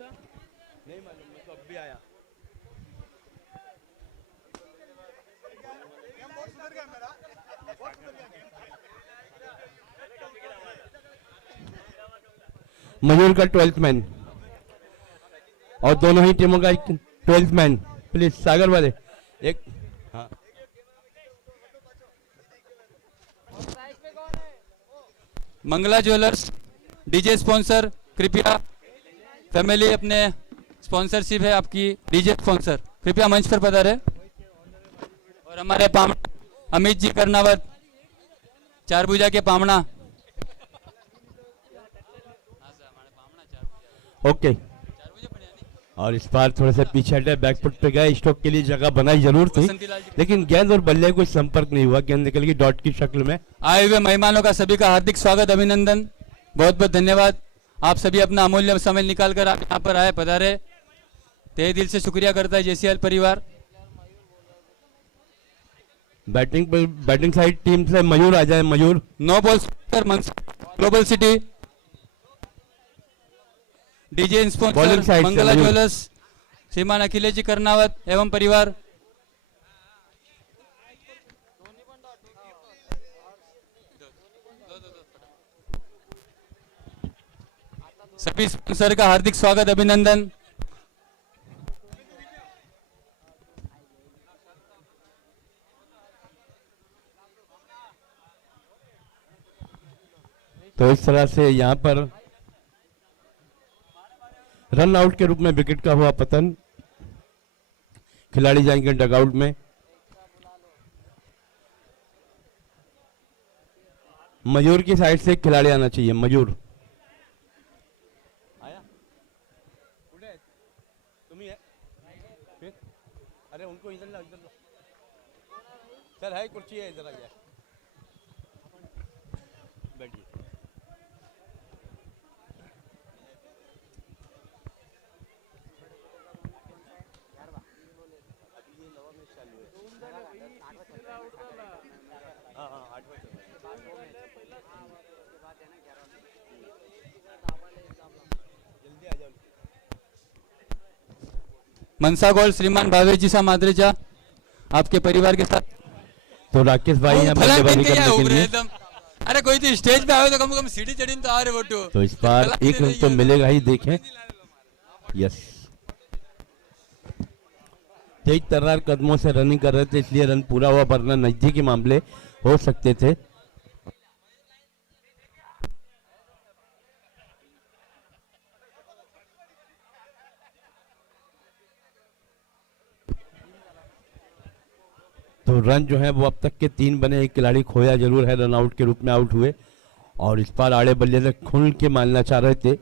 नहीं मालूम, मैं तो अब भी आया। मयूर का 12th मैन और दोनों ही टीमों का 12th मैन, प्लीज सागर वाले एक। हाँ, मंगला ज्वेलर्स डीजे स्पॉन्सर, कृपया फैमिली अपने स्पॉन्सरशिप है आपकी, डीजे स्पॉन्सर कृपया मंच पर पधारे। और हमारे अमित जी कर्नावत, चारभुजा के पामना। ओके। और इस बार थोड़ा सा पीछे हटे, बैकफुट पे गए, स्ट्रोक के लिए जगह बनाई जरूर थी, लेकिन गेंद और बल्ले कोई संपर्क नहीं हुआ, गेंद निकल गई डॉट की शक्ल में। आए हुए मेहमानों का सभी का हार्दिक स्वागत, अभिनंदन, बहुत बहुत धन्यवाद। आप सभी अपना अमूल्य समय निकालकर आप यहाँ पर आए, पधारे, तहे दिल से शुक्रिया करता है जेसीएल परिवार। बैटिंग साइड टीम से मयूर आ जाए, Mayur. No ball Global City, DJ sponsor Mangala Jewellers, श्रीमान अखिलेश जी कर्नावत एवं परिवार। सभी स्पॉन्सर का हार्दिक स्वागत, अभिनंदन। तो इस तरह से यहाँ पर रन आउट के रूप में विकेट का हुआ पतन, खिलाड़ी जाएंगे डगआउट में। मयूर की साइड से खिलाड़ी आना चाहिए, मयूर आया, तुम ही है फिर? अरे उनको इधर ला, इधर ला सर, है कुर्सी है, इधर आ जाए, बैठिए। मनसा गोल्ड श्रीमान भावेजी सा माद्रेजा आपके परिवार के साथ। तो राकेश भाई यहाँ बल्लेबाजी करने के लिए, अरे कोई तो स्टेज पे आए तो कम से कम सीढ़ी चढ़ी तो आ रहे फोटो। तो इस बार एक रन तो मिलेगा ही, देखें। यस, तेज तर्रार कदमों से रनिंग कर रहे थे, इसलिए रन पूरा हुआ, वरना नजदीकी मामले हो सकते थे। तो रन जो है वो अब तक के 3 बने, एक खिलाड़ी खोया जरूर है, रन आउट के रूप में आउट हुए। और इस बार आड़े बल्ले से खुल के मारना चाह रहे थे,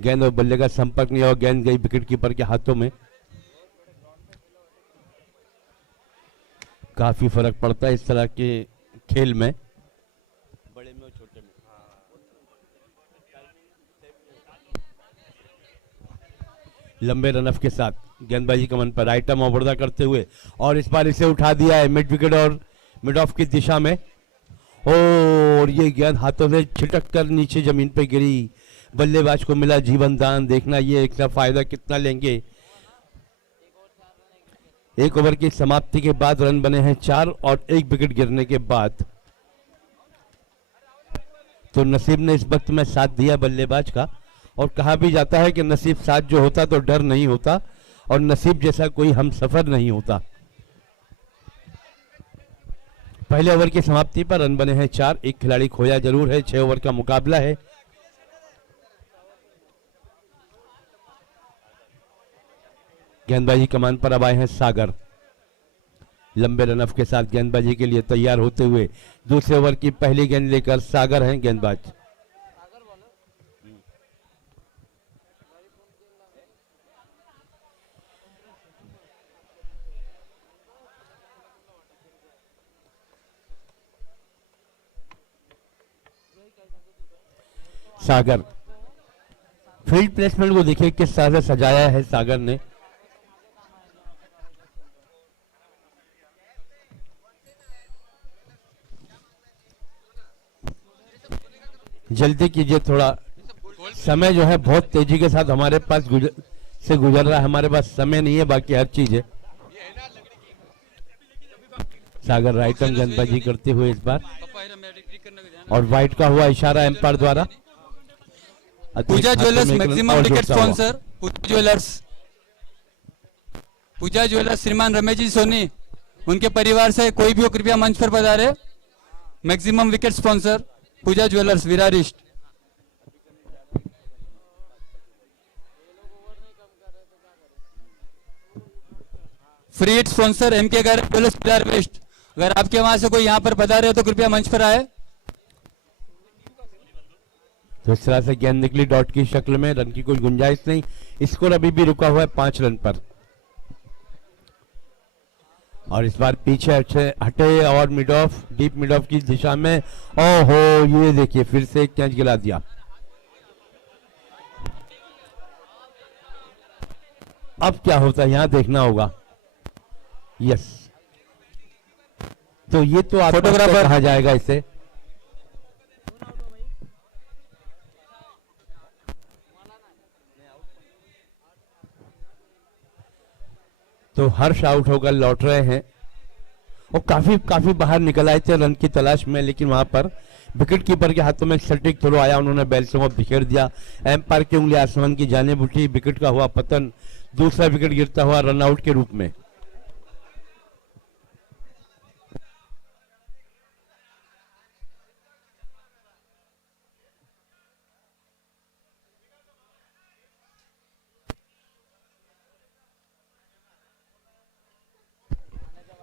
गेंद और बल्ले का संपर्क नहीं हुआ, गेंद गई विकेट कीपर के हाथों में। काफी फर्क पड़ता है इस तरह के खेल में, बड़े में और छोटे में। लंबे रनअप के साथ गेंदबाजी का मन पर आइटम ओवरदा करते हुए, और इस बार इसे उठा दिया है मिड विकेट और मिड ऑफ की दिशा में, और ये गेंद हाथों से छिटक कर नीचे जमीन पे गिरी। बल्लेबाज को मिला जीवन दान, देखना ये एक फायदा कितना लेंगे। एक ओवर की समाप्ति के बाद रन बने हैं 4, और एक विकेट गिरने के बाद तो नसीब ने इस वक्त में साथ दिया बल्लेबाज का, और कहा भी जाता है कि नसीब साथ जो होता तो डर नहीं होता, और नसीब जैसा कोई हम सफर नहीं होता। पहले ओवर की समाप्ति पर रन बने हैं 4, एक खिलाड़ी खोया जरूर है, 6 ओवर का मुकाबला है। गेंदबाजी कमान पर अब आए हैं सागर, लंबे रनअप के साथ गेंदबाजी के लिए तैयार होते हुए दूसरे ओवर की पहली गेंद लेकर सागर हैं गेंदबाज। सागर फील्ड प्लेसमेंट को देखिए किस तरह से सजाया है सागर ने। जल्दी कीजिए थोड़ा। समय जो है बहुत तेजी के साथ हमारे पास से गुजर रहा है। हमारे पास समय नहीं है, बाकी हर चीज है। सागर राइट हैंड गेंदबाजी करते हुए इस बार, और व्हाइट का हुआ इशारा एम्पायर द्वारा। पूजा अतिरिक्त ज्वेलर्स हाथों में एक रन मैक्सिमम और विकेट जुड़ता हुआ। स्पॉन्सर पूजा ज्वेलर्स श्रीमान रमेश जी सोनी, उनके परिवार से कोई भी हो कृपया मंच पर पधारे। Maximum wicket sponsor Pooja Jewellers विरारिष्ट। Free hit sponsor M K Jewellers Virar west. अगर आपके वहां से कोई यहाँ पर पधारे हो तो कृपया मंच पर आए। तो इस तरह से गेंद निकली डॉट की शक्ल में, रन की कोई गुंजाइश नहीं। स्कोर अभी भी रुका हुआ है 5 रन पर। और इस बार पीछे अच्छे हटे और mid of, deep mid of की दिशा में, ओहो ये देखिए फिर से एक कैच गिरा दिया। अब क्या होता है यहाँ देखना होगा। यस, तो ये तो फोटोग्राफर कहा जाएगा इसे। तो हर्ष आउट होकर लौट रहे हैं, और काफी बाहर निकल आए थे रन की तलाश में, लेकिन वहां पर विकेट कीपर के हाथों में सटीक थ्रो आया, उन्होंने बैट्समैन को बिखेर दिया। एम्पायर की उंगली आसमान की जानिब उठी, विकेट का हुआ पतन, दूसरा विकेट गिरता हुआ रन आउट के रूप में।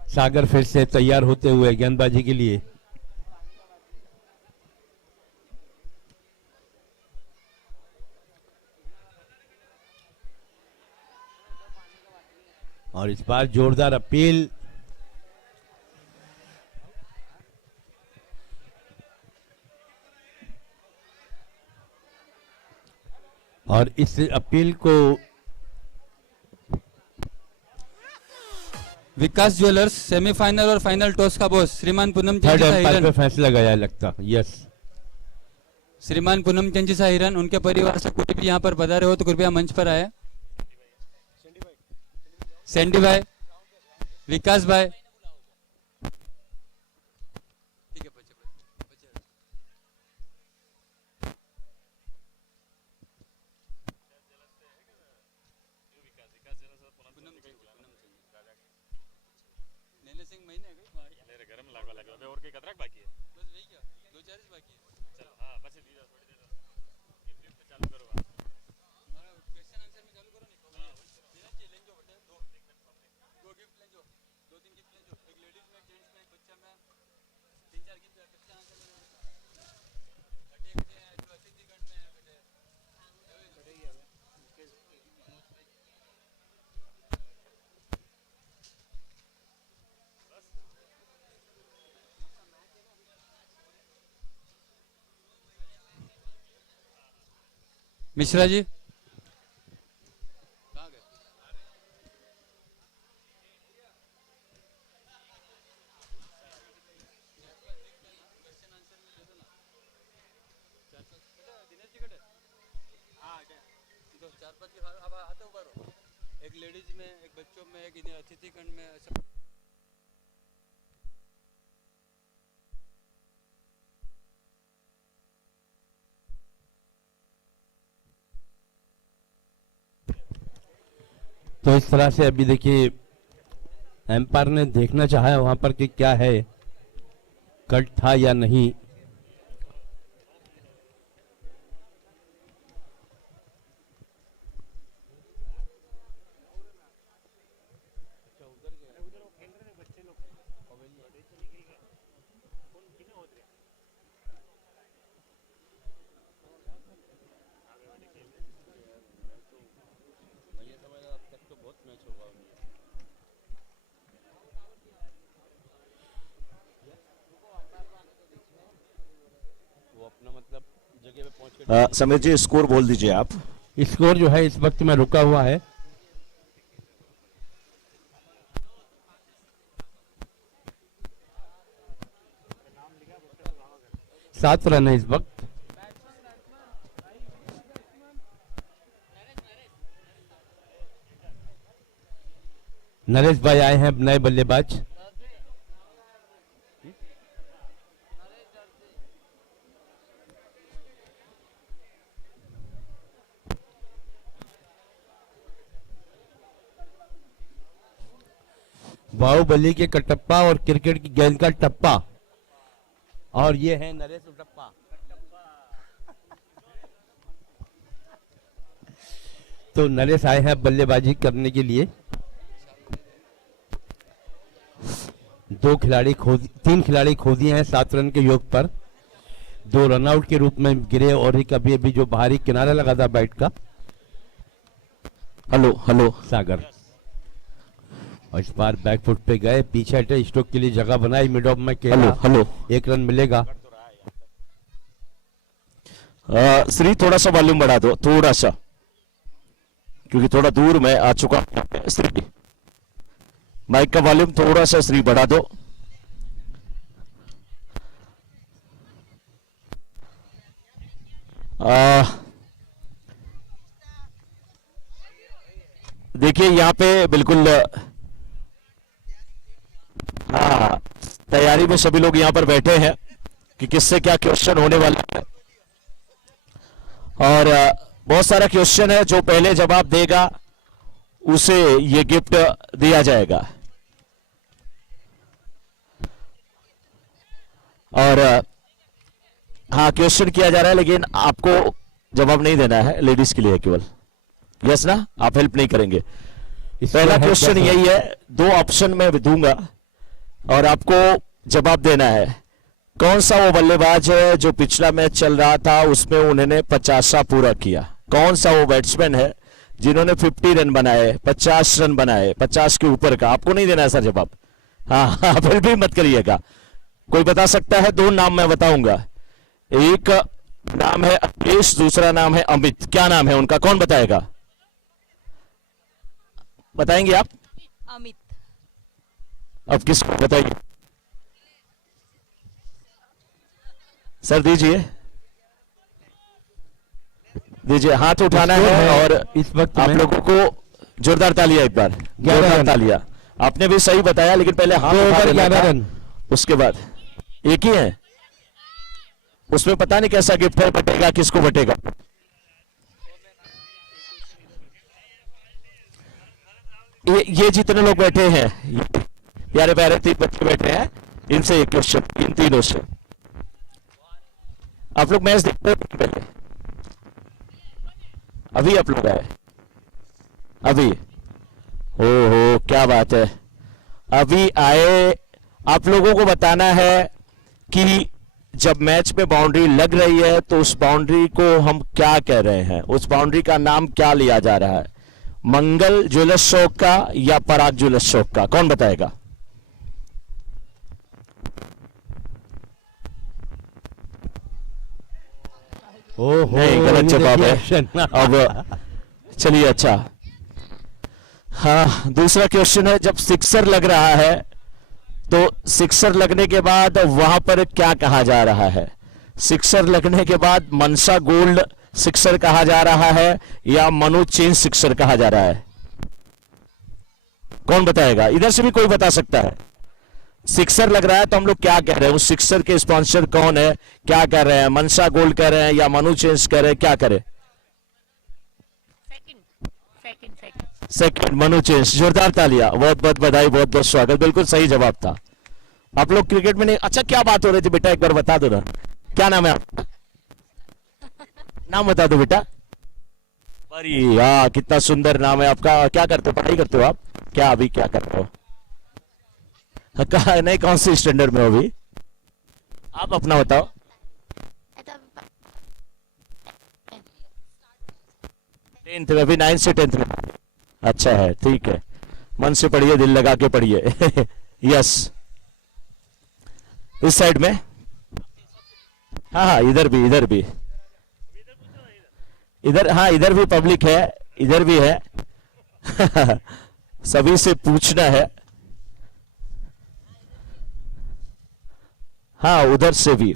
सागर फिर से तैयार होते हुए गेंदबाजी के लिए। और इस बार जोरदार अपील, और इस अपील को विकास ज्वेलर्स सेमीफाइनल और फाइनल टॉस का बॉस श्रीमान पूनम थर्ड चंचीसा एम्पायर हिरन, पे फैसला गया लगता। यस, श्रीमान पूनम चंचीसा हिरन, उनके परिवार से कोई भी यहाँ पर पधारे हो तो कृपया मंच पर आए। सैंडी भाई, विकास भाई, ठीक है बच्चे नेले सिंह महीने मेरे गरम लागवा लगे अबे और के कतराक बाकी है बस वही क्या 2-4 ही बाकी है चलो हां बस दीदा थोड़ी देर गिफ्ट गिफ्ट चालू करो हमारा क्वेश्चन आंसर में चालू करो नहीं हां बिना चाहिए लेंगे बेटा दो गिफ्ट ले जो 2-3 गिफ्ट ले जो एक लेडीज में एक जेंट्स में एक बच्चा में 3-4 गिफ्ट क्वेश्चन आंसर में बटे एक जो अतिथि गण में बेटे मिश्रा जी कहाँ गए? दिनेश जी कटे? हाँ तो 4-5 के अब आते ऊपर हो। एक लेडीज में एक बच्चों में एक अतिथि गण में ऐसा तो इस तरह से अभी देखिए एम्पायर ने देखना चाहा वहां पर कि क्या है, कट था या नहीं। समीर जी स्कोर बोल दीजिए आप। स्कोर जो है इस वक्त में रुका हुआ है 7 रन है इस वक्त। नरेश भाई आए हैं नए बल्लेबाज। बाहुबली के कटप्पा और क्रिकेट की गेंद का टप्पा, और ये है नरेश उटप्पा। तो नरेश आए हैं बल्लेबाजी करने के लिए। तीन खिलाड़ी खो दिए हैं 7 रन के योग पर। 2 रनआउट के रूप में गिरे, और एक अभी अभी जो बाहरी किनारा लगा था बैट का, हेलो हेलो सागर, और इस बार बैकफुट पे गए, पीछे हटे, स्ट्रोक के लिए जगह बनाई, मिड ऑफ में खेला। हेलो 1 रन मिलेगा। श्री थोड़ा सा वॉल्यूम बढ़ा दो, थोड़ा सा, क्योंकि थोड़ा दूर मैं आ चुका हूं। श्री माइक का वॉल्यूम थोड़ा सा श्री बढ़ा दो। देखिए यहाँ पे बिल्कुल, हाँ, तैयारी में सभी लोग यहाँ पर बैठे हैं कि किससे क्या क्वेश्चन होने वाला है, और बहुत सारा क्वेश्चन है। जो पहले जवाब देगा उसे ये गिफ्ट दिया जाएगा। और हाँ, क्वेश्चन किया जा रहा है, लेकिन आपको जवाब नहीं देना है, लेडीज के लिए केवल। यस ना, आप हेल्प नहीं करेंगे। पहला क्वेश्चन यही है, 2 ऑप्शन मैं दूंगा और आपको जवाब देना है। कौन सा वो बल्लेबाज है जो पिछला मैच चल रहा था उसमें उन्होंने 50 पूरा किया? कौन सा वो बैट्समैन है जिन्होंने 50 रन बनाए, 50 रन बनाए, 50 के ऊपर का? आपको नहीं देना है सर जवाब। हाँ, आप हेल्प भी मत करिएगा। कोई बता सकता है? 2 नाम मैं बताऊंगा। एक नाम है अखिलेश, दूसरा नाम है अमित। क्या नाम है उनका? कौन बताएगा? बताएंगे आप? अमित। अब किसको बताइए? सर दीजिए, हाथ उठाना है। और इस वक्त आप लोगों को जोरदार तालियां, एक बार जोरदार तालियां। आपने भी सही बताया, लेकिन पहले हाथ उठा लेना था, उसके बाद एक ही है। उसमें पता नहीं कैसा गिफ्ट है, बटेगा किसको बटेगा। ये जितने लोग बैठे हैं, प्यारे प्यारे 3 बच्चे बैठे हैं, इनसे एक क्वेश्चन, इन तीनों से। आप लोग मैच देखते हैं पहले? अभी आप लोग आए? अभी? ओहो, क्या बात है, अभी आए। आप लोगों को बताना है कि जब मैच में बाउंड्री लग रही है तो उस बाउंड्री को हम क्या कह रहे हैं, उस बाउंड्री का नाम क्या लिया जा रहा है? मंगल ज्वेलर्स चौक का या पराग ज्वेलर्स चौक का? कौन बताएगा? ओहो, नहीं, गलत जवाब है। अब चलिए, अच्छा, हाँ, दूसरा क्वेश्चन है, जब सिक्सर लग रहा है तो सिक्सर लगने के बाद वहां पर क्या कहा जा रहा है? सिक्सर लगने के बाद मनसा गोल्ड सिक्सर कहा जा रहा है या मनोज चेन सिक्सर कहा जा रहा है? कौन बताएगा? इधर से भी कोई बता सकता है। सिक्सर लग रहा है तो हम लोग क्या कह रहे हैं? उस सिक्सर के स्पॉन्सर कौन है? क्या कह रहे हैं? मनसा गोल्ड कह रहे हैं या मनोज चेंज कह रहे हैं? क्या करें? Second Manoj change. जोरदार तालियां, बहुत बहुत बधाई, बहुत बहुत स्वागत। बिल्कुल सही जवाब था। आप लोग क्रिकेट में नहीं, अच्छा क्या बात हो रही थी बेटा, एक बार बता दो ना, क्या नाम है आपका? नाम बता दो बेटा। अरे हाँ, कितना सुंदर नाम है आपका। क्या करते हो? पढ़ाई करते हो आप? क्या अभी क्या कर रहे हो? नहीं, कौन सी स्टैंडर्ड में हो अभी? आप अपना बताओ। टेंथ में, अभी 9 से 10th में। अच्छा है, ठीक है, मन से पढ़िए, दिल लगा के पढ़िए। यस, इस साइड में, हाँ हाँ, इधर भी, इधर भी, इधर, हाँ, इधर भी पब्लिक है, इधर भी है। सभी से पूछना है। हाँ, उधर से भी।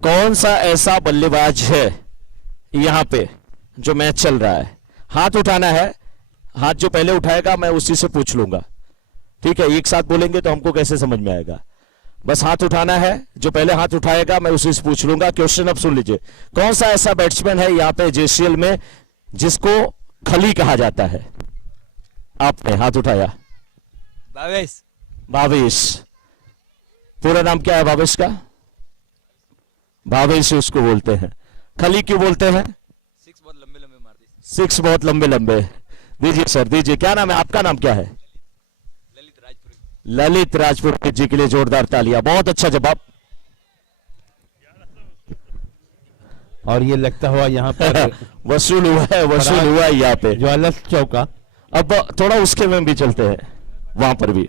कौन सा ऐसा बल्लेबाज है यहां पे जो मैच चल रहा है? हाथ उठाना है, हाथ जो पहले उठाएगा मैं उसी से पूछ लूंगा, ठीक है? एक साथ बोलेंगे तो हमको कैसे समझ में आएगा? बस हाथ उठाना है, जो पहले हाथ उठाएगा मैं उसी से पूछ लूंगा। क्वेश्चन अब सुन लीजिए, कौन सा ऐसा बैट्समैन है यहाँ पे जेसीएल में जिसको खली कहा जाता है? आपने हाथ उठाया। भावेश। भावेश, पूरा नाम क्या है भावेश का? भावेश उसको बोलते हैं। खली क्यों बोलते हैं? सिक्स बहुत लंबे लंबे मारते हैं। सिक्स बहुत लंबे लंबे। दीजिए सर, दीजिए। क्या नाम है आपका? नाम क्या है? ललित राजपुरी। ललित राजपुरी जी के लिए जोरदार तालियां। बहुत अच्छा जवाब। और ये लगता हुआ यहाँ पर वसूल हुआ है, वसूल हुआ है यहाँ पे। ज्वालस चौका। अब थोड़ा उसके में भी चलते हैं, वहां पर भी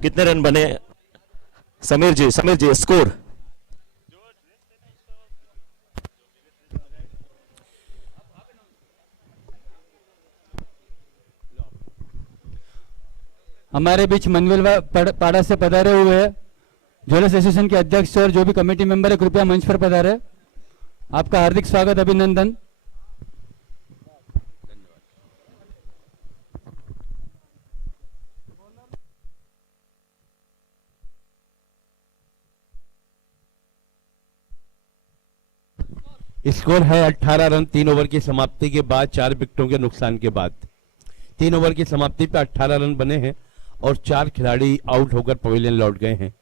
कितने रन बने? समीर जी, समीर जी स्कोर। हमारे बीच मनवेल पाड़ा से पधारे हुए ज्वेलर्स एसोसिएशन के अध्यक्ष और जो भी कमेटी मेंबर है, कृपया मंच पर पधारे। आपका हार्दिक स्वागत, अभिनंदन। स्कोर है 18 रन 3 ओवर की समाप्ति के बाद, 4 विकेटों के नुकसान के बाद। 3 ओवर की समाप्ति पे 18 रन बने हैं और 4 खिलाड़ी आउट होकर पवेलियन लौट गए हैं।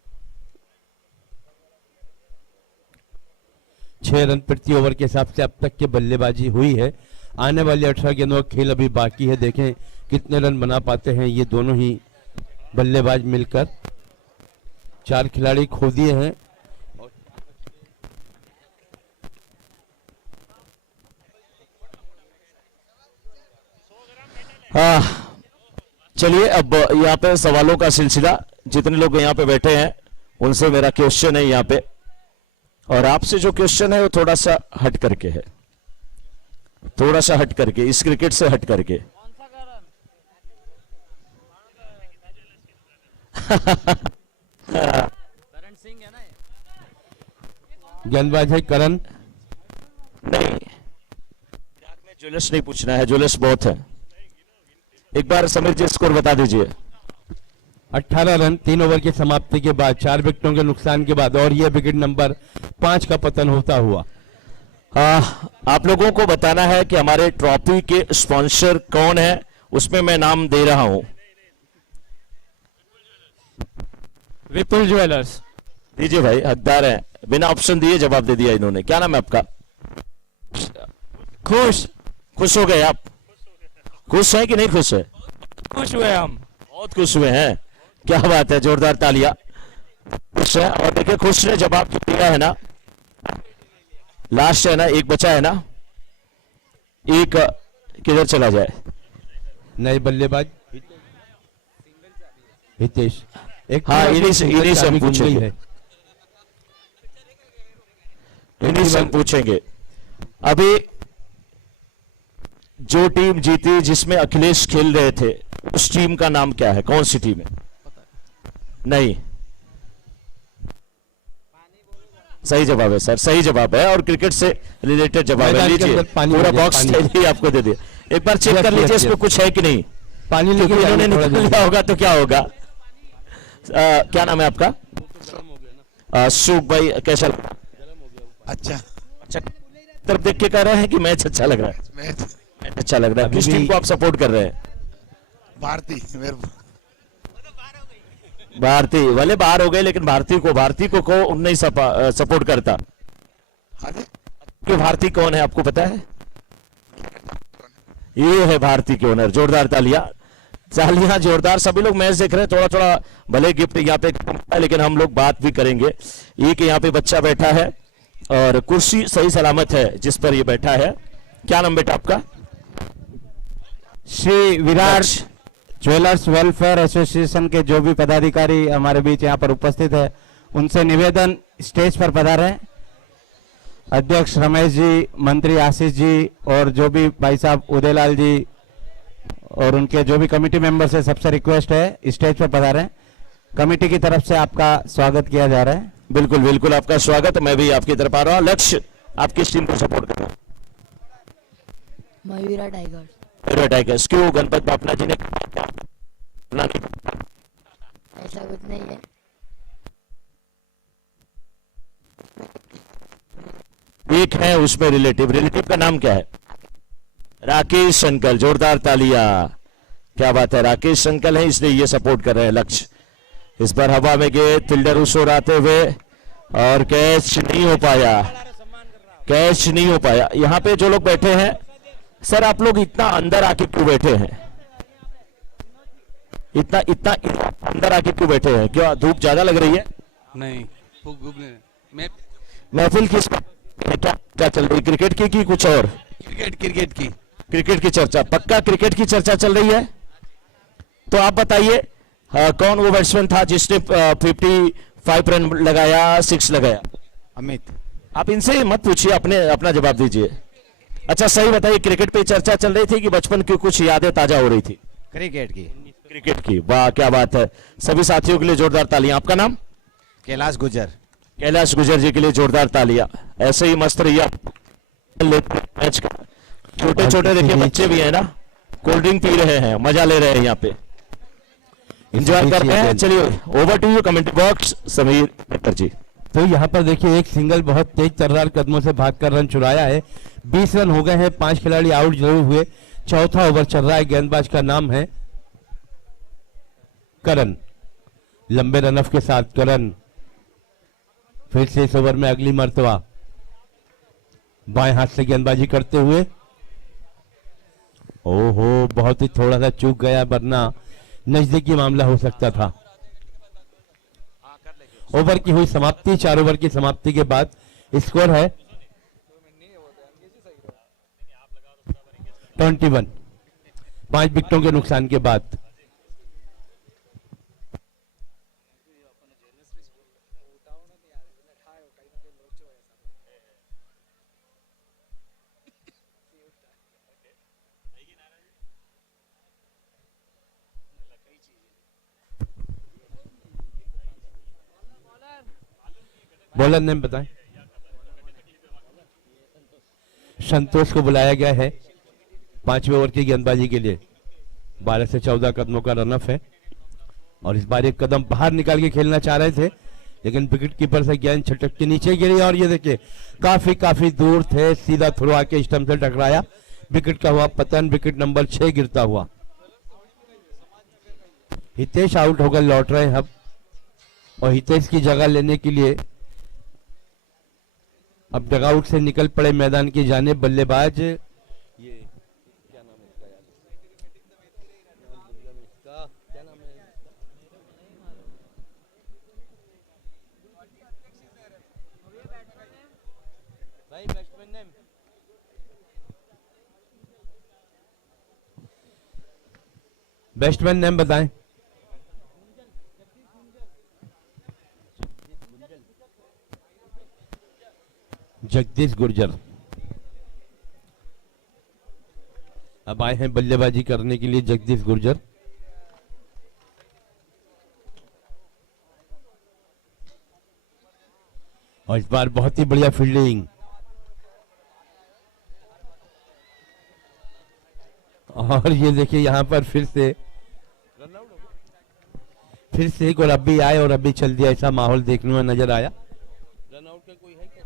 6 रन प्रति ओवर के हिसाब से अब तक की बल्लेबाजी हुई है। आने वाली 18 गेंदों का खेल अभी बाकी है। देखें कितने रन बना पाते हैं ये दोनों ही बल्लेबाज मिलकर। 4 खिलाड़ी खो दिए हैं। हाँ, चलिए अब यहाँ पे सवालों का सिलसिला। जितने लोग यहाँ पे बैठे हैं उनसे मेरा क्वेश्चन है यहाँ पे, और आपसे जो क्वेश्चन है वो थोड़ा सा हट करके है, थोड़ा सा हट करके, इस क्रिकेट से हट करके। गेंदबाज है करण। नहीं, ज्वेलर्स नहीं पूछना है, ज्वेलर्स बहुत है। एक बार समीर जी स्कोर बता दीजिए। 18 रन 3 ओवर की समाप्ति के बाद, 4 विकेटों के नुकसान के बाद, और यह विकेट नंबर 5 का पतन होता हुआ। आप लोगों को बताना है कि हमारे ट्रॉफी के स्पॉन्सर कौन है, उसमें मैं नाम दे रहा हूं। विपुल ज्वेलर्स। दीजिए भाई, हकदार है, बिना ऑप्शन दिए जवाब दे दिया इन्होंने। क्या नाम है आपका? खुश। खुश हो गए आप? खुश है कि नहीं खुश है? खुश हुए हम, बहुत खुश हुए हैं। क्या बात है, जोरदार तालियां। खुश है। और देखिए खुश ने जवाब जो दिया है ना, लास्ट है ना, एक बचा है ना, एक किधर चला जाए? नए बल्लेबाज हितेश। हाँ, इन्हीं से हम पूछेंगे, इन्हीं से हम पूछेंगे। अभी जो टीम जीती जिसमें अखिलेश खेल रहे थे, उस टीम का नाम क्या है? कौन सी टीम है? नहीं, सही जवाब है सर, सही जवाब है, और क्रिकेट से रिलेटेड जवाब है। लीजिए, पूरा बॉक्स ही आपको दे दिया। एक बार चेक कर लीजिए इसमें कुछ है कि नहीं। पानी क्योंकि इन्होंने निकाल लिया होगा तो क्या होगा। क्या नाम है आपका? सुख भाई, कैसा लगा? अच्छा अच्छा, तरफ देख के कह रहे हैं कि मैच अच्छा लग रहा है। मैच अच्छा लग रहा है। किस टीम को आप सपोर्ट कर रहे हैं? भारती। भारती वाले बाहर हो गए, लेकिन भारती को नहीं सपोर्ट करता। क्यों? भारती कौन है आपको पता है? ये है भारती के ओनर। जोरदार तालियां, तालियां जोरदार। सभी लोग मैच देख रहे हैं। थोड़ा थोड़ा भले गिफ्ट यहाँ पे, लेकिन हम लोग बात भी करेंगे। एक यहाँ पे बच्चा बैठा है और कुर्सी सही सलामत है जिस पर ये बैठा है। क्या नाम बेटा आपका? Shri Virat jewellers welfare association के जो भी पदाधिकारी हमारे बीच यहाँ पर उपस्थित है, उनसे निवेदन, स्टेज पर पधारें। अध्यक्ष रमेश जी, मंत्री आशीष जी, और जो भी भाई साहब उदयलाल जी और उनके जो भी कमेटी मेंबर्स है, सबसे रिक्वेस्ट है स्टेज पर पधारें। कमेटी की तरफ से आपका स्वागत किया जा रहा है। बिल्कुल बिल्कुल, आपका स्वागत। मैं भी आपकी तरफ आ रहा हूँ। लक्ष्य, आप किस टीम को सपोर्ट कर रहे हैं? मयूरा टाइगर्स। मयूरा टाइगर्स। क्यों गणपत बापना जी ने कहा अपना नहीं? ऐसा कुछ नहीं है। एक है उसमें रिलेटिव, रिलेटिव का नाम क्या है? राकेश अंकल, जोरदार तालियां। क्या बात है, राकेश अंकल है इसलिए ये सपोर्ट कर रहे हैं लक्ष्य। इस बार हवा में गए, फील्डर उस ओर आते हुए और कैच नहीं हो पाया, कैच नहीं हो पाया। यहाँ पे जो लोग बैठे हैं, सर आप लोग इतना अंदर आके क्यों बैठे हैं? इतना इतना अंदर आके क्यों बैठे हैं? क्या धूप ज्यादा लग रही है? नहीं, वो घूमने मैं महफिल किस क्या क्या चल रही, क्रिकेट की कुछ और? क्रिकेट की चर्चा। पक्का क्रिकेट की चर्चा चल रही है? तो आप बताइए कौन वो बैट्समैन था जिसने 55 रन लगाया, 6 लगाया? अमित। आप इनसे मत पूछिए, अपना जवाब दीजिए। अच्छा सही बताइए, क्रिकेट पे चर्चा चल रही थी कि बचपन की कुछ यादें ताजा हो रही थी? क्रिकेट की। क्रिकेट की, वाह क्या बात है। सभी साथियों के लिए जोरदार तालियां। आपका नाम? कैलाश गुजर। कैलाश गुजर जी के लिए जोरदार तालियां। ऐसे ही मस्त रहिए मैच का। छोटे छोटे देखिए बच्चे भी हैं ना, कोल्ड ड्रिंक पी रहे हैं, मजा ले रहे हैं यहाँ पे, एंजॉय कर रहे हैं। चलिए over to you commentary box, Sameer Mittar ji. तो यहाँ पर देखिए एक सिंगल बहुत तेज तर्रार कदमों से भागकर रन चुराया है। 20 रन हो गए हैं, 5 खिलाड़ी आउट जरूर हुए। चौथा ओवर चल रहा है, गेंदबाज का नाम है करण। लंबे रनअफ के साथ करण फिर से इस ओवर में अगली मर्तबा बाएं हाथ से गेंदबाजी करते हुए। ओहो, बहुत ही थोड़ा सा चूक गया, वरना नजदीकी मामला हो सकता था। ओवर की हुई समाप्ति, 4 ओवर की समाप्ति के बाद स्कोर है 21, 5 विकेटों के नुकसान के बाद। बॉलर नेम बताएं। संतोष को बुलाया गया है 5वें ओवर की गेंदबाजी के लिए। 12 से 14 कदमों का रनअप है और इस बार एक कदम बाहर निकाल के खेलना चाह रहे थे, लेकिन विकेट कीपर से गेंद छटक के नीचे गिरी और ये देखिए काफी दूर थे, सीधा थ्रो आके स्टंप से टकराया। विकेट का हुआ पतन, विकेट नंबर 6 गिरता हुआ। हितेश आउट होकर लौट रहे हैं अब, और हितेश की जगह लेने के लिए अब डगआउट से निकल पड़े मैदान की जाने बल्लेबाज। ये क्या नाम है इसका यार, क्या नाम है? भाई बैट्समैन नेम। बैट्समैन नेम बताएं। जगदीश गुर्जर अब आए हैं बल्लेबाजी करने के लिए। जगदीश गुर्जर और इस बार बहुत ही बढ़िया फील्डिंग, और ये देखिए यहां पर फिर से एक और अभी आए और अभी चल दिया, ऐसा माहौल देखने में नजर आया। रन आउट का कोई है क्या?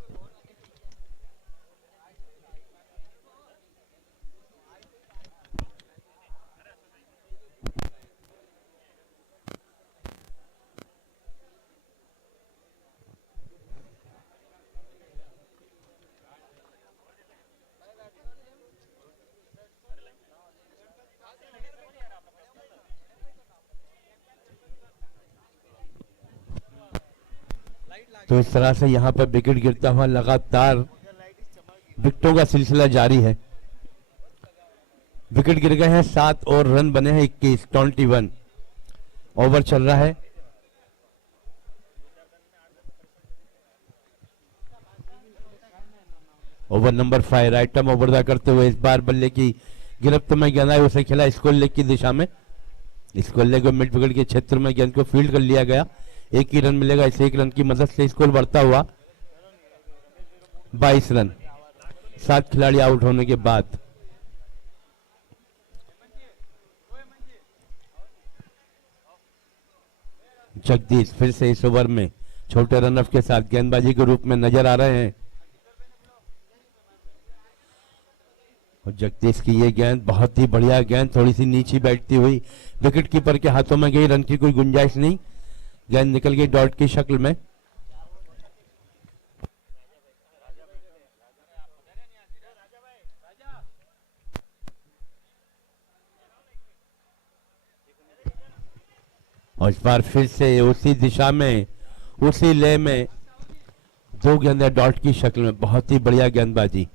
तो इस तरह से यहाँ पर विकेट गिरता हुआ लगातार विकेटों का सिलसिला जारी है। विकेट गिर गए हैं 7 और रन बने हैं 21, 21 ओवर चल रहा है। Over number 5 right arm over करते हुए इस बार बल्ले की गिरफ्त में गेंद आई, उसे खेला स्क्वायर लेग की दिशा में। स्क्वायर लेग मिड विकेट के क्षेत्र में गेंद को फील्ड कर लिया गया। 1 ही रन मिलेगा, इस 1 रन की मदद से स्कोर बढ़ता हुआ 22 रन 7 खिलाड़ी आउट होने के बाद। जगदीश फिर से इस ओवर में छोटे रनअप के साथ गेंदबाजी के रूप में नजर आ रहे हैं। और जगदीश की ये गेंद बहुत ही बढ़िया गेंद, थोड़ी सी नीचे बैठती हुई विकेट कीपर के हाथों में गई, रन की कोई गुंजाइश नहीं, गेंद निकल गई डॉट की शक्ल में। और इस बार फिर से उसी दिशा में उसी ले में दो गेंदें डॉट की शक्ल में, बहुत ही बढ़िया गेंदबाजी।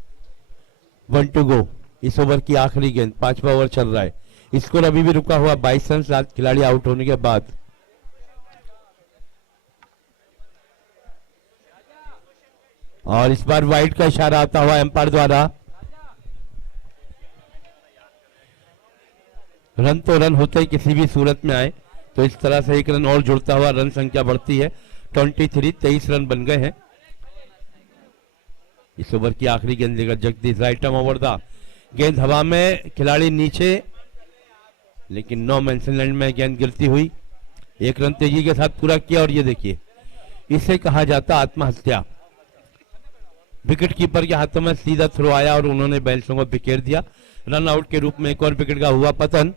1 टू गो, इस ओवर की आखिरी गेंद, 5वां ओवर चल रहा है, स्कोर अभी भी रुका हुआ 22 रन, 7 खिलाड़ी आउट होने के बाद। और इस बार वाइड का इशारा आता हुआ एम्पायर द्वारा। रन तो रन होते ही किसी भी सूरत में आए, तो इस तरह से एक रन और जुड़ता हुआ रन संख्या बढ़ती है। 23 रन बन गए हैं। इस ओवर की आखिरी गेंद लेकर Jagdish, right arm over the, गेंद हवा में, खिलाड़ी नीचे, लेकिन नो मेंशन लैंड में गेंद गिरती हुई। एक रन तेजी के साथ पूरा किया। और ये देखिए, इसे कहा जाता आत्महत्या। विकेट कीपर के हाथों में सीधा थ्रो आया और उन्होंने बैट्समैन को बिखेर दिया। रन आउट के रूप में एक और विकेट का हुआ पतन।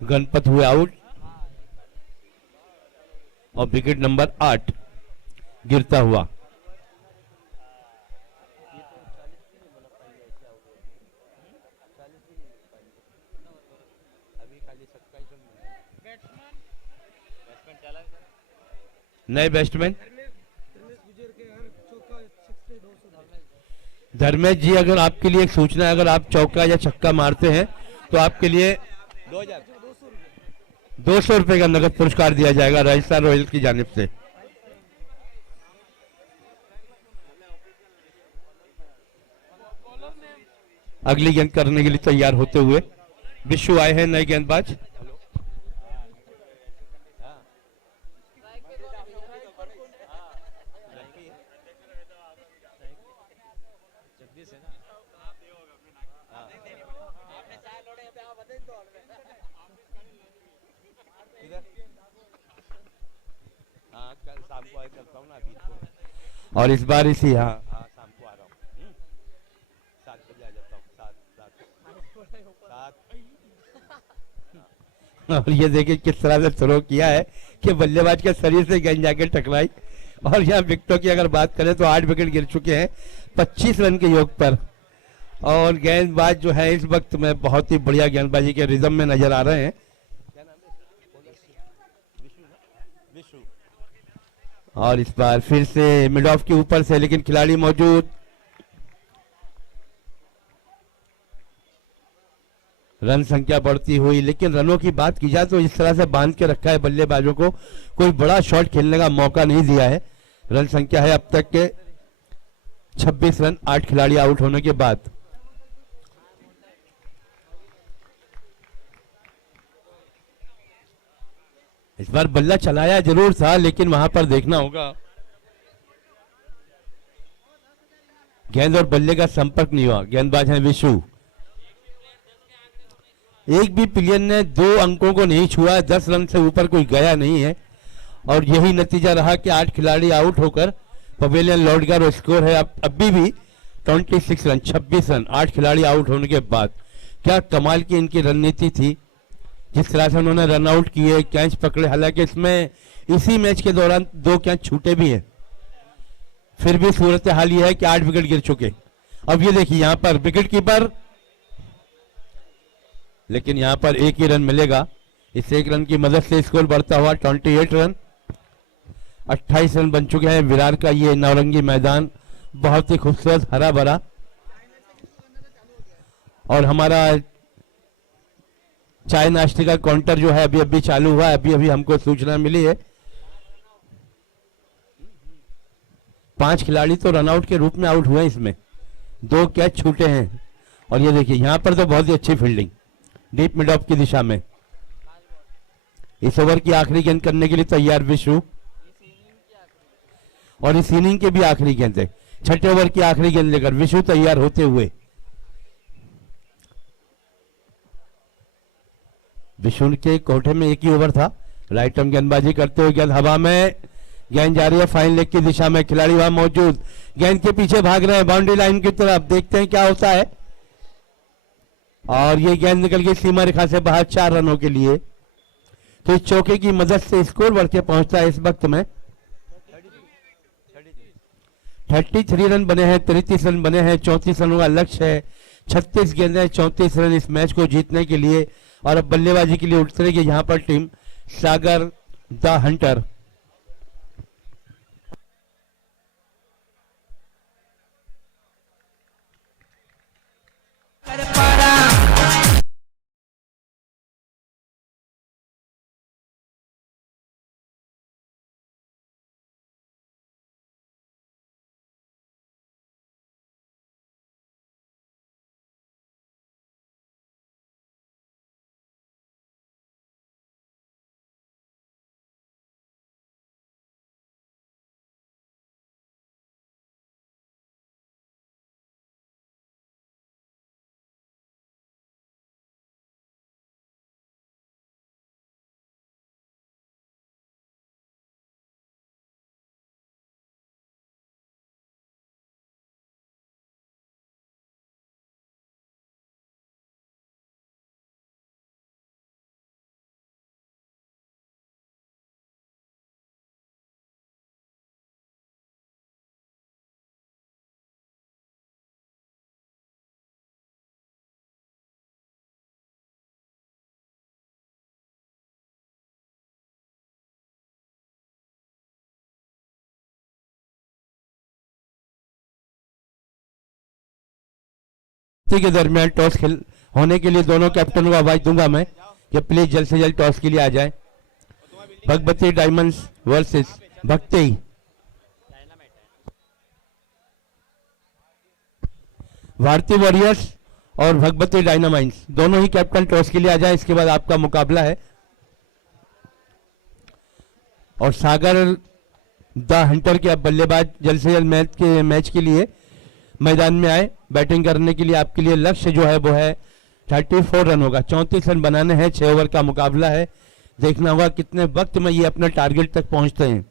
गणपत हुए आउट और विकेट नंबर 8 गिरता हुआ। नए बैट्समैन धर्मेश जी, अगर आपके लिए एक सूचना है, अगर आप चौका या छक्का मारते हैं तो आपके लिए 200 रुपए का नगद पुरस्कार दिया जाएगा राजस्थान रॉयल्स की जानिब से। अगली गेंद करने के लिए तैयार होते हुए विशु आए हैं, नए गेंदबाज। और इस बार इसी शाम को आ रहा हूँ, 7 बजे आ जाता हूँ, 7। और ये देखिए किस तरह से थ्रो किया है कि बल्लेबाज के शरीर से गेंद जाके टकराई। और यहाँ विकेटों की अगर बात करें तो 8 विकेट गिर चुके हैं 25 रन के योग पर। और गेंदबाज जो है इस वक्त में बहुत ही बढ़िया गेंदबाजी के रिदम में नजर आ रहे हैं। और इस बार फिर से मिड ऑफ के ऊपर से, लेकिन खिलाड़ी मौजूद। रन संख्या बढ़ती हुई, लेकिन रनों की बात की जाए तो इस तरह से बांध के रखा है बल्लेबाजों को, कोई बड़ा शॉट खेलने का मौका नहीं दिया है। रन संख्या है अब तक के 26 रन, 8 खिलाड़ी आउट होने के बाद। इस बार बल्ला चलाया जरूर था, लेकिन वहां पर देखना होगा गेंद और बल्ले का संपर्क नहीं हुआ। गेंदबाज है विशु। एक भी प्लेयर ने 2 अंकों को नहीं छुआ, 10 रन से ऊपर कोई गया नहीं है। और यही नतीजा रहा कि 8 खिलाड़ी आउट होकर पवेलियन लौट गया। और स्कोर है अभी भी 26 रन, 26 रन, 8 खिलाड़ी आउट होने के बाद। क्या कमाल की इनकी रणनीति थी, जिस तरह से उन्होंने रन आउट किए, कैच पकड़े। हालांकि इसमें इसी मैच के दौरान 2 कैच छूटे भी हैं, फिर भी सूरत हाल यह है कि 8 विकेट गिर चुके। अब ये देखिए यहाँ पर विकेट कीपर, लेकिन यहाँ पर 1 ही रन मिलेगा। इस 1 रन की मदद से स्कोर बढ़ता हुआ 28 रन, 28 रन बन चुके हैं। विरार का ये नौरंगी मैदान बहुत ही खूबसूरत, हरा भरा। और हमारा चाय नाश्ते का काउंटर जो है अभी अभी चालू हुआ है, अभी अभी हमको सूचना मिली है। 5 खिलाड़ी तो रनआउट के रूप में आउट हुए हैं, इसमें 2 कैच छूटे हैं। और ये देखिए यहाँ पर तो बहुत ही अच्छी फील्डिंग डीप मिड ऑफ की दिशा में। इस ओवर की आखिरी गेंद करने के लिए तैयार विशु, और इस इनिंग के भी आखिरी गेंद है। 6ठे ओवर की आखिरी गेंद लेकर विशु तैयार होते हुए। विशुन के कोठे में एक ही ओवर था। राइट आर्म गेंदबाजी करते हुए गेंद हवा में, गेंद जा रही है फाइन लेग की दिशा में, खिलाड़ी वहां मौजूद, गेंद के पीछे भाग रहे हैं बाउंड्री लाइन की तरफ, देखते हैं क्या होता है। और ये गेंद निकल गई सीमा रेखा से बाहर 4 रनों के लिए। तो इस चौके की मदद से स्कोर बढ़ के पहुंचता है इस वक्त में 33 रन बने हैं, 33 रन बने हैं, 34 रनों का लक्ष्य है। 36 गेंदें 34 रन इस मैच को जीतने के लिए। और अब बल्लेबाजी के लिए उतरेगी यहां पर टीम सागर द हंटर। के दरमियान टॉस खेल होने के लिए दोनों कैप्टनों को आवाज दूंगा मैं कि प्लीज जल्द से जल्द टॉस के लिए आ जाए। भगवती डायमंड्स वर्सेस भक्ति। भारतीय वॉरियर्स और भगवती डायनामाइट्स दोनों ही कैप्टन टॉस के लिए आ जाए, इसके बाद आपका मुकाबला है। और सागर द हंटर के अब बल्लेबाज जल्द से जल्द मैच के लिए मैदान में आए। बैटिंग करने के लिए आपके लिए लक्ष्य जो है वो है 34 रन होगा, 34 रन बनाने हैं। 6 ओवर का मुकाबला है, देखना होगा कितने वक्त में ये अपने टारगेट तक पहुंचते हैं।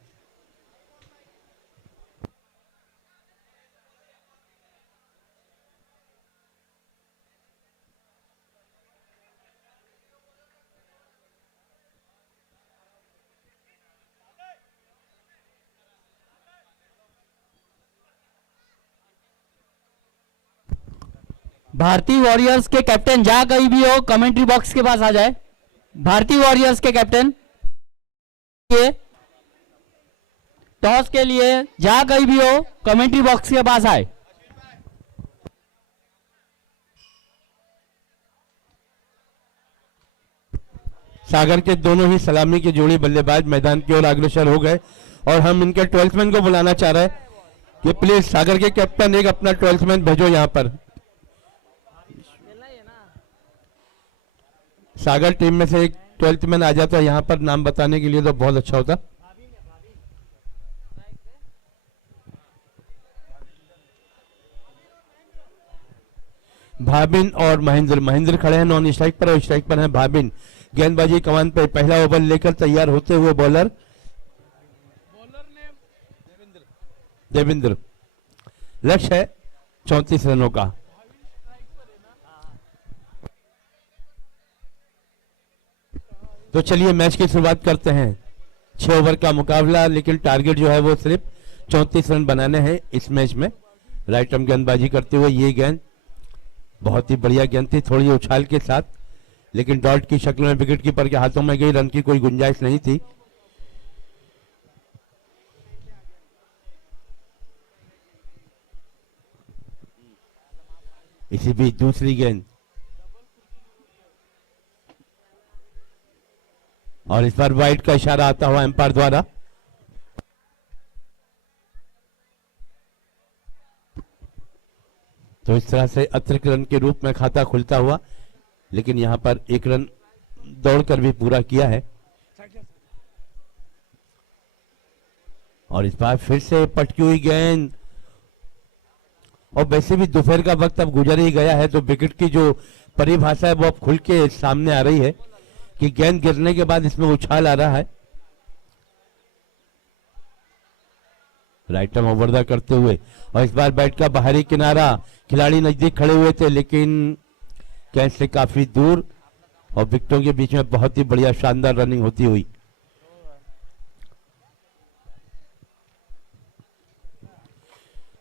भारतीय वॉरियर्स के कैप्टन जहां कहीं भी हो कमेंट्री बॉक्स के पास आ जाए। भारतीय वॉरियर्स के कैप्टन टॉस के लिए जहां कहीं भी हो कमेंट्री बॉक्स के पास आए। सागर के दोनों ही सलामी के जोड़ी बल्लेबाज मैदान की ओर अग्रसर हो गए और हम इनके 12th मैन को बुलाना चाह रहे हैं कि प्लीज सागर के कैप्टन एक अपना 12th मैन भेजो यहां पर। सागर टीम में से एक 12th मैन आ जाता यहां पर नाम बताने के लिए तो बहुत अच्छा होता। भाबिन और महेंद्र खड़े हैं नॉन स्ट्राइक पर और स्ट्राइक पर है भाबिन। गेंदबाजी कमान पे पहला ओवर लेकर तैयार होते हुए बॉलर देवेंद्र। लक्ष्य है 34 रनों का। तो चलिए मैच की शुरुआत करते हैं। 6 ओवर का मुकाबला, लेकिन टारगेट जो है वो सिर्फ 34 रन बनाने हैं इस मैच में। राइट आर्म गेंदबाजी करते हुए ये गेंद बहुत ही बढ़िया गेंद थी, थोड़ी उछाल के साथ, लेकिन डॉट की शक्ल में विकेट कीपर के हाथों में गई। रन की कोई गुंजाइश नहीं थी। इसी बीच दूसरी गेंद और इस बार वाइड का इशारा आता हुआ एम्पायर द्वारा। तो इस तरह से अतिरिक्त रन के रूप में खाता खुलता हुआ, लेकिन यहां पर 1 रन दौड़कर भी पूरा किया है। और इस बार फिर से पटकी हुई गेंद, और वैसे भी दोपहर का वक्त अब गुजर ही गया है, तो विकेट की जो परिभाषा है वो अब खुल के सामने आ रही है। कि गेंद गिरने के बाद इसमें उछाल आ रहा है। राइट आर्म ओवर द करते हुए, और इस बार बैट का बाहरी किनारा, खिलाड़ी नजदीक खड़े हुए थे लेकिन कैच से काफी दूर, और विकेटों के बीच में बहुत ही बढ़िया शानदार रनिंग होती हुई।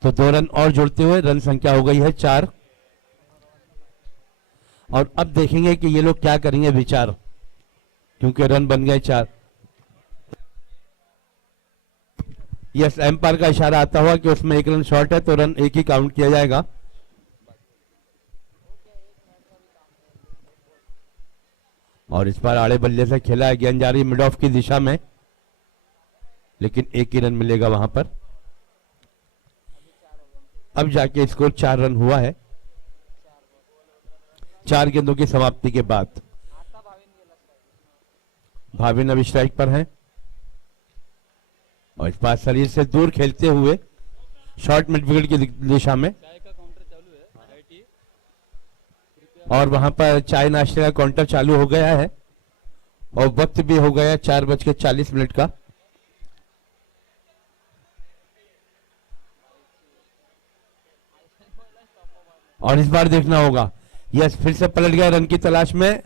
तो 2 रन और जुड़ते हुए रन संख्या हो गई है 4। और अब देखेंगे कि ये लोग क्या करेंगे विचार, क्योंकि रन बन गए 4। यस, एम्पायर का इशारा आता हुआ कि उसमें 1 रन शॉर्ट है, तो रन 1 ही काउंट किया जाएगा। और इस बार आड़े बल्ले से खेला है, गेंद जा रही मिड ऑफ की दिशा में, लेकिन 1 ही रन मिलेगा वहां पर। अब जाके स्कोर 4 रन हुआ है 4 गेंदों की समाप्ति के बाद। भाविन अब स्ट्राइक पर है, और इस बार शरीर से दूर खेलते हुए शॉर्ट मिड विकेट की दिशा में, और वहां पर चाय नाश्ते का काउंटर चालू हो गया है, और वक्त भी हो गया 4:40 का। और इस बार देखना होगा, यस फिर से पलट गया रन की तलाश में।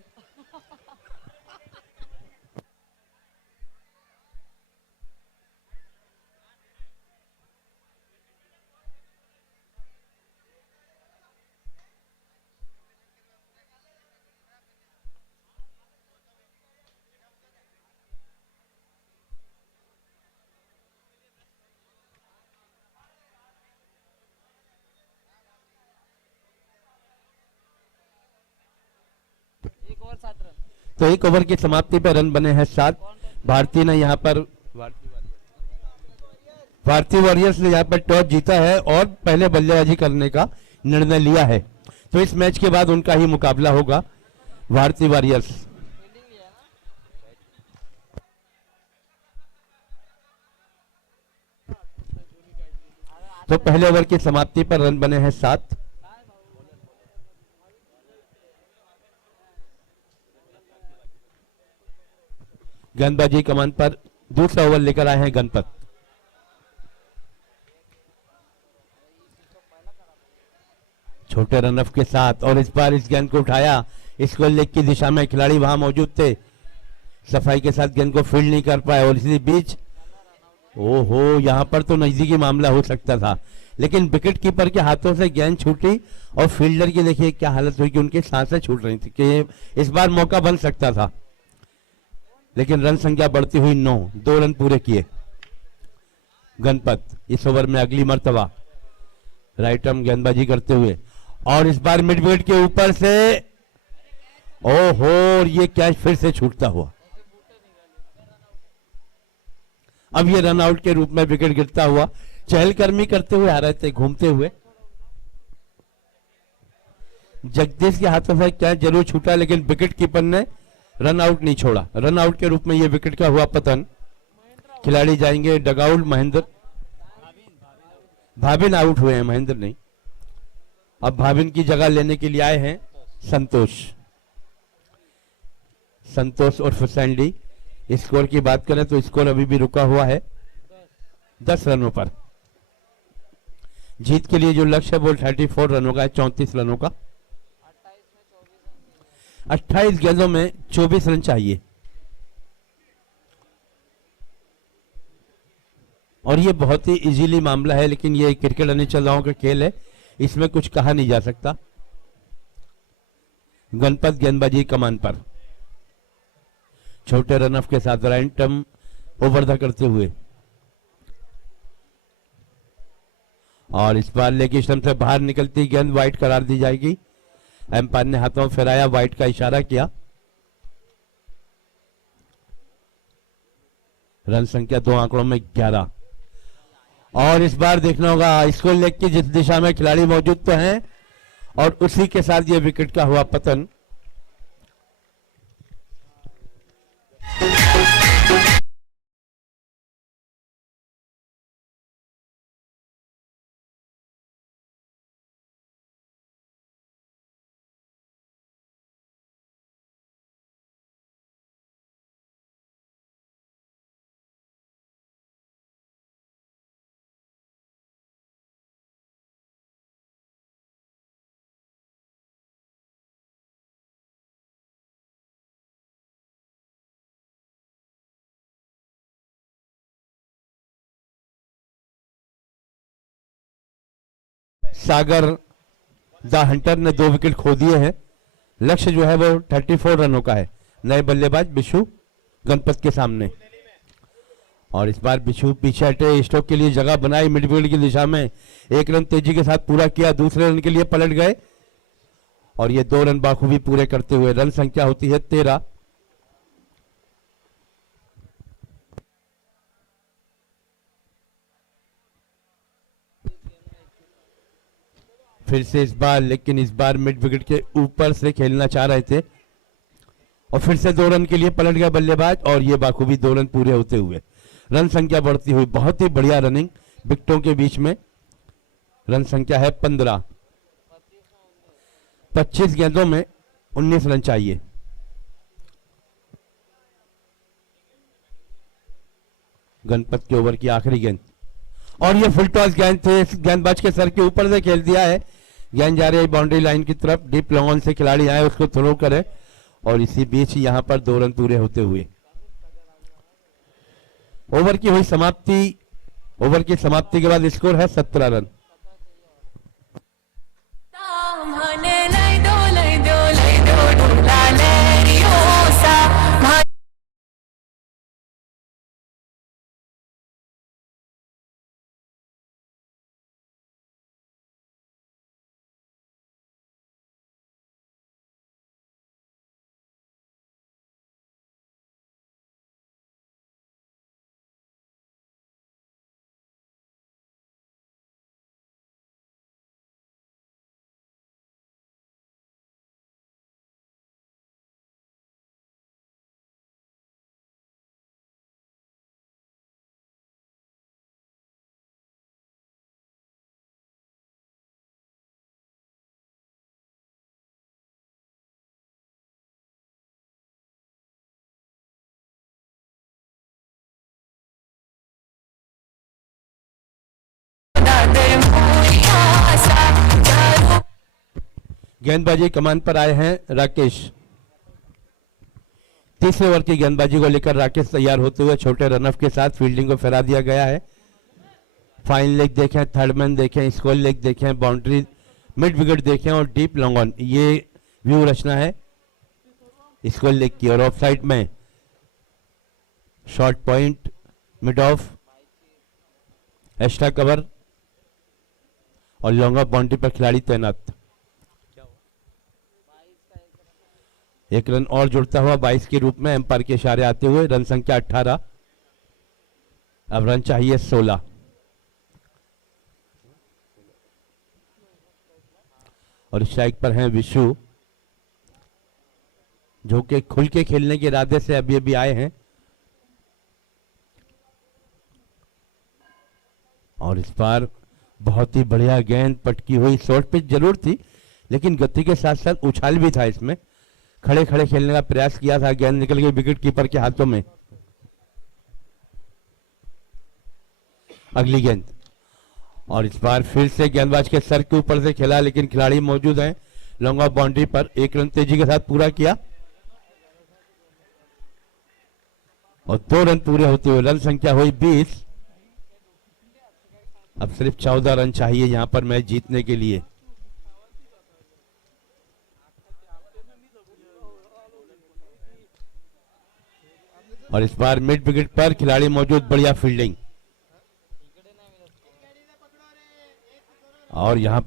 तो 1 ओवर की समाप्ति पर रन बने हैं 7। भारतीय ने यहाँ पर भारतीय वॉरियर्स ने यहाँ पर टॉस जीता है और पहले बल्लेबाजी करने का निर्णय लिया है। तो इस मैच के बाद उनका ही मुकाबला होगा भारतीय वॉरियर्स। तो पहले ओवर की समाप्ति पर रन बने हैं 7। गेंदबाजी कमान पर दूसरा ओवर लेकर आए हैं गणपत। छोटे रनअप के साथ, और इस बार इस गेंद को उठाया, इसको लेग की दिशा में खिलाड़ी वहां मौजूद थे, सफाई के साथ गेंद को फील्ड नहीं कर पाए, और इसी बीच ओहो यहां पर तो नजदीकी मामला हो सकता था, लेकिन विकेट कीपर के हाथों से गेंद छूटी, और फील्डर की देखिए क्या हालत हुई कि उनकी सांसें छूट रही थी कि इस बार मौका बन सकता था। लेकिन रन संख्या बढ़ती हुई 9, 2 रन पूरे किए गणपत इस ओवर में अगली मर्तबा राइट आर्म गेंदबाजी करते हुए, और इस बार मिड विकेट के ऊपर से ओहो ये कैच फिर से छूटता हुआ। अब ये रन आउट के रूप में विकेट गिरता हुआ, चहलकदमी करते हुए आ रहे थे, घूमते हुए जगदीश के हाथों से कैच जरूर छूटा, लेकिन विकेट कीपर ने रन आउट नहीं छोड़ा। रन आउट के रूप में यह विकेट का हुआ पतन। खिलाड़ी जाएंगे डगआउट। महेंद्र भाविन आउट हुए हैं, महेंद्र नहीं। अब भाविन की जगह लेने के लिए आए हैं संतोष उर्फ सैंडी। स्कोर की बात करें तो स्कोर अभी भी रुका हुआ है 10 रनों पर। जीत के लिए जो लक्ष्य है वो 34 रनों का है, 34 रनों का। 28 गेंदों में 24 रन चाहिए, और ये बहुत ही इजीली मामला है, लेकिन ये क्रिकेट अनिश्चितताओं का खेल है, इसमें कुछ कहा नहीं जा सकता। गणपत गेंदबाजी कमान पर, छोटे रनअप के साथ राइट आर्म ओवर द करते हुए, और इस बार लेग स्टंप से बाहर निकलती गेंद वाइड करार दी जाएगी। एम्पायर ने हाथों में फिराया, वाइड का इशारा किया। रन संख्या 2 आंकड़ों में 11, और इस बार देखना होगा इसको लेग की जिस दिशा में खिलाड़ी मौजूद तो हैं, और उसी के साथ ये विकेट का हुआ पतन। सागर द हंटर ने 2 विकेट खो दिए हैं। लक्ष्य जो है वो 34 रनों का है नए बल्लेबाज बिशु गणपत के सामने। और इस बार बिशु पीछे हटे, स्ट्रोक के लिए जगह बनाई मिडफील्ड की दिशा में, 1 रन तेजी के साथ पूरा किया, दूसरे रन के लिए पलट गए और ये 2 रन बाखूबी पूरे करते हुए रन संख्या होती है 13। फिर से इस बार, लेकिन इस बार मिड विकेट के ऊपर से खेलना चाह रहे थे और फिर से 2 रन के लिए पलट गया बल्लेबाज और ये बाखूबी 2 रन पूरे होते हुए रन संख्या बढ़ती हुई। बहुत ही बढ़िया रनिंग विकेटों के बीच में। रन संख्या है 15। 25 गेंदों में 19 रन चाहिए। गणपत के ओवर की आखिरी गेंद और ये फुल टॉस गेंद थे, गेंदबाज के सर के ऊपर से खेल दिया है। गेंद जा रही है बाउंड्री लाइन की तरफ, डीप लॉन्ग ऑन से खिलाड़ी आए उसको थ्रो करे और इसी बीच यहां पर 2 रन पूरे होते हुए ओवर की हुई समाप्ति। ओवर की समाप्ति के बाद स्कोर है 17 रन। गेंदबाजी कमान पर आए हैं राकेश। तीसरे ओवर की गेंदबाजी को लेकर राकेश तैयार होते हुए छोटे रनअप के साथ फील्डिंग को फहरा दिया गया है। फाइन लेग देखें, थर्ड मैन देखें, स्क्वायर लेग देखें, बाउंड्री मिड विकेट देखें और डीप लॉन्ग ऑन, ये व्यू रचना है स्क्वायर लेग की। और ऑफ साइड में short point, mid of, extra cover और लॉन्ग ऑफ बाउंड्री पर खिलाड़ी तैनात। 1 रन और जुड़ता हुआ 22 के रूप में एम्पायर के इशारे आते हुए रन संख्या 18। अब रन चाहिए 16। और स्ट्राइक पर हैं विशु जो कि खुल के खेलने के इरादे से अभी अभी आए हैं। और इस बार बहुत ही बढ़िया गेंद, पटकी हुई, शॉर्ट पिच जरूर थी लेकिन गति के साथ साथ उछाल भी था इसमें। खड़े खड़े खेलने का प्रयास किया था, गेंद निकल गई विकेट कीपर के हाथों में। अगली गेंद और इस बार फिर से गेंदबाज के सर के ऊपर से खेला लेकिन खिलाड़ी मौजूद हैं लॉन्ग ऑफ बाउंड्री पर। 1 रन तेजी के साथ पूरा किया और 2 रन पूरे होते हुए रन संख्या हुई 20। अब सिर्फ 14 रन चाहिए यहां पर मैच जीतने के लिए। और इस बार मिड विकेट पर खिलाड़ी मौजूद, बढ़िया फील्डिंग। और यहां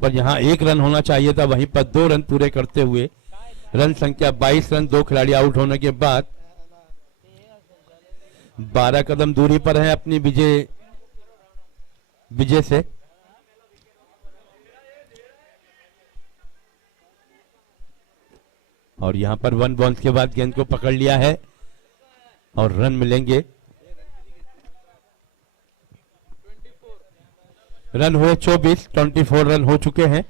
1 रन होना चाहिए था, वहीं पर 2 रन पूरे करते हुए रन संख्या 22 रन। 2 खिलाड़ी आउट होने के बाद 12 कदम दूरी पर हैं अपनी विजय से। और यहां पर 1 बाउंस के बाद गेंद को पकड़ लिया है और रन मिलेंगे। रन हुए 24, 24 रन हो चुके हैं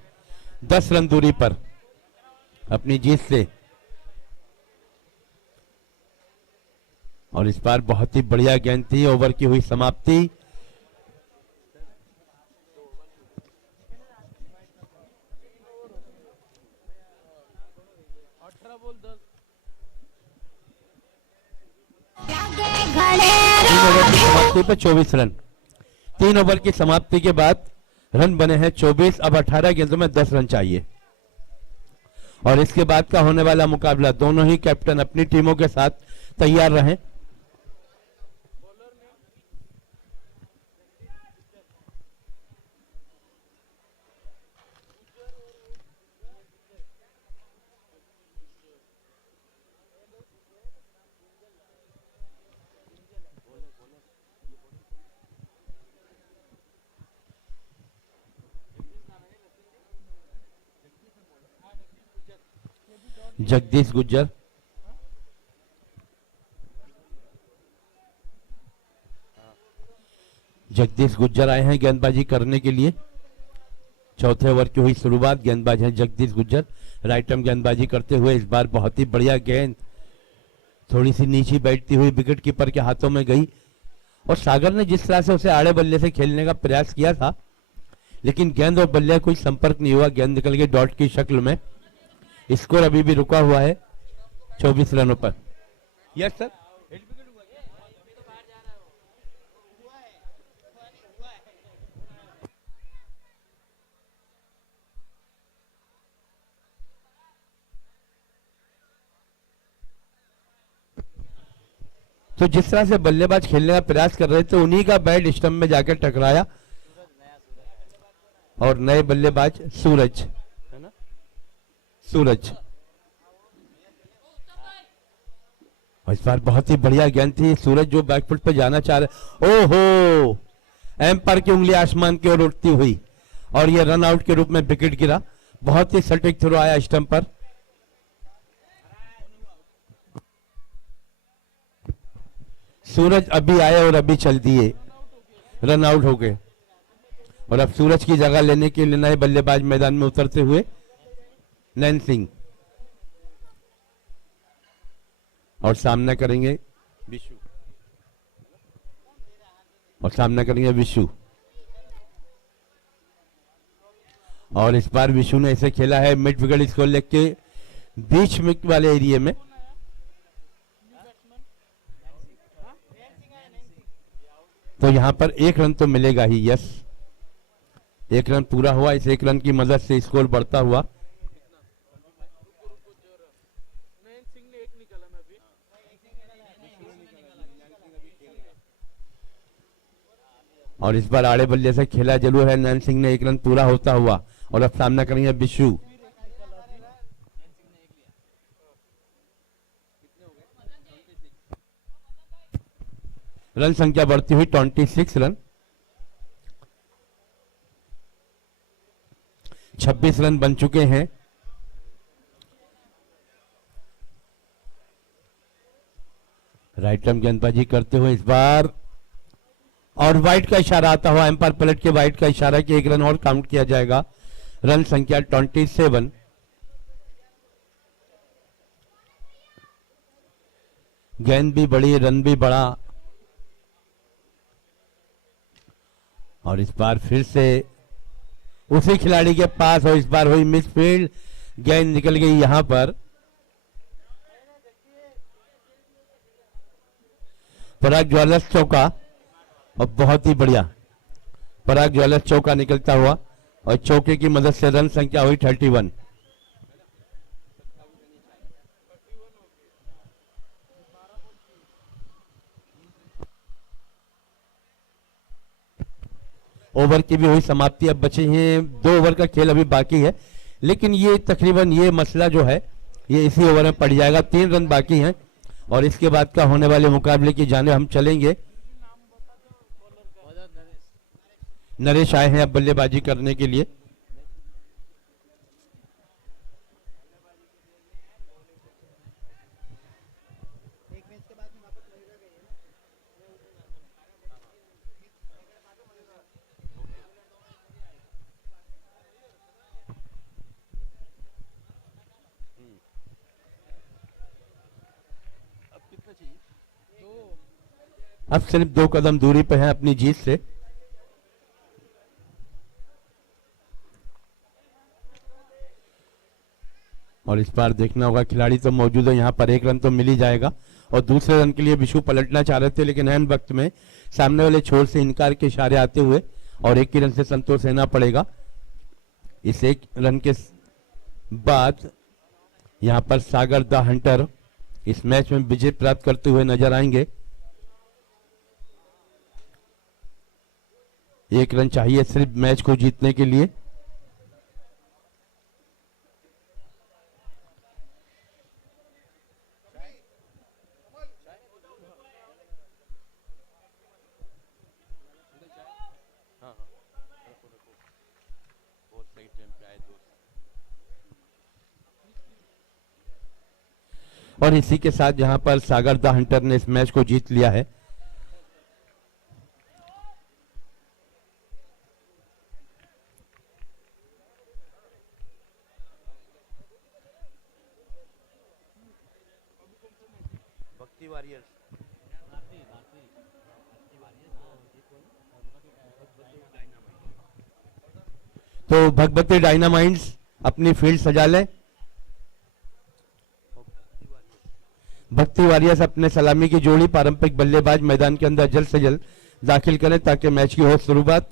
10 रन दूरी पर अपनी जीत से। और इस बार बहुत ही बढ़िया गेंद थी। ओवर की हुई समाप्ति। समाप्ति पर 24 रन। 3 ओवर की समाप्ति के बाद रन बने हैं 24। अब 18 गेंदों में 10 रन चाहिए। और इसके बाद का होने वाला मुकाबला, दोनों ही कैप्टन अपनी टीमों के साथ तैयार रहें। जगदीश गुज्जर, जगदीश गुज्जर आए हैं गेंदबाजी करने के लिए। चौथे ओवर की हुई शुरुआत, गेंदबाज हैं जगदीश गुज्जर, राइट आर्म गेंदबाजी करते हुए। इस बार बहुत ही बढ़िया गेंद थोड़ी सी नीचे बैठती हुई विकेट कीपर के हाथों में गई। और सागर ने जिस तरह से उसे आड़े बल्ले से खेलने का प्रयास किया था, लेकिन गेंद और बल्ले कोई संपर्क नहीं हुआ, गेंद निकल गई डॉट की शक्ल में। स्कोर अभी भी रुका हुआ है 24 रनों पर। यस सर, तो जिस तरह से बल्लेबाज खेलने का प्रयास कर रहे थे, उन्हीं का बैट स्टंप में जाकर टकराया और नए बल्लेबाज सूरज, है ना, सूरज। और इस बार बहुत ही बढ़िया गेंद थी। सूरज जो बैकफुट पे जाना चाह रहे, ओहो, एम्पायर की उंगली आसमान की ओर उठती हुई और ये रन आउट के रूप में विकेट गिरा। बहुत ही सटीक थ्रो आया स्टंप पर। सूरज अभी आए और अभी चल दिए, रन आउट हो गए। और अब सूरज की जगह लेने के लिए नए बल्लेबाज मैदान में उतरते हुए नैन सिंह, और सामना करेंगे विशु, और सामना करेंगे विशु। और इस बार विशु ने इसे खेला है मिड विकेट स्कोर लेग के बीच में वाले एरिया में। तो यहां पर 1 रन तो मिलेगा ही। यस, 1 रन पूरा हुआ। इस 1 रन की मदद से स्कोर बढ़ता हुआ। और इस बार आड़े बल्ले से खेला जरूर है नैन सिंह ने, 1 रन पूरा होता हुआ। और अब सामना करेंगे विशु। रन संख्या बढ़ती हुई 26 रन। 26 रन बन चुके हैं। राइट आर्म गेंदबाजी करते हुए इस बार, और वाइड का इशारा आता हुआ, एम्पायर पलट के वाइड का इशारा कि 1 रन और काउंट किया जाएगा। रन संख्या 27। गेंद भी बड़ी, रन भी बड़ा। और इस बार फिर से उसी खिलाड़ी के पास, और इस बार हुई मिसफील्ड, गेंद निकल गई यहां पर। पराग ज्वेलर्स चौका, और बहुत ही बढ़िया पराग ज्वेलर्स चौका निकलता हुआ, और चौके की मदद से रन संख्या हुई 31। ओवर की भी हुई समाप्ति। अब बचे हैं 2 ओवर का खेल अभी बाकी है, लेकिन ये तकरीबन ये मसला जो है ये इसी ओवर में पड़ जाएगा। 3 रन बाकी हैं और इसके बाद का होने वाले मुकाबले की जाने हम चलेंगे। नरेश आए हैं अब बल्लेबाजी करने के लिए। अब सिर्फ 2 कदम दूरी पे हैं अपनी जीत से। और इस बार देखना होगा, खिलाड़ी तो मौजूद है यहाँ पर, 1 रन तो मिल ही जाएगा। और दूसरे रन के लिए विशु पलटना चाह रहे थे, लेकिन एन वक्त में सामने वाले छोर से इनकार के इशारे आते हुए और 1 ही रन से संतोष रहना पड़ेगा। इस 1 रन के बाद यहां पर सागर द हंटर इस मैच में विजय प्राप्त करते हुए नजर आएंगे। 1 रन चाहिए सिर्फ मैच को जीतने के लिए। और इसी के साथ यहां पर सागर द हंटर ने इस मैच को जीत लिया है। तो भगवती डायनामाइट्स अपनी फील्ड सजा लें। भक्ति वॉरियर्स अपने सलामी की जोड़ी पारंपरिक बल्लेबाज मैदान के अंदर जल्द से जल्द दाखिल करें ताकि मैच की हो शुरुआत।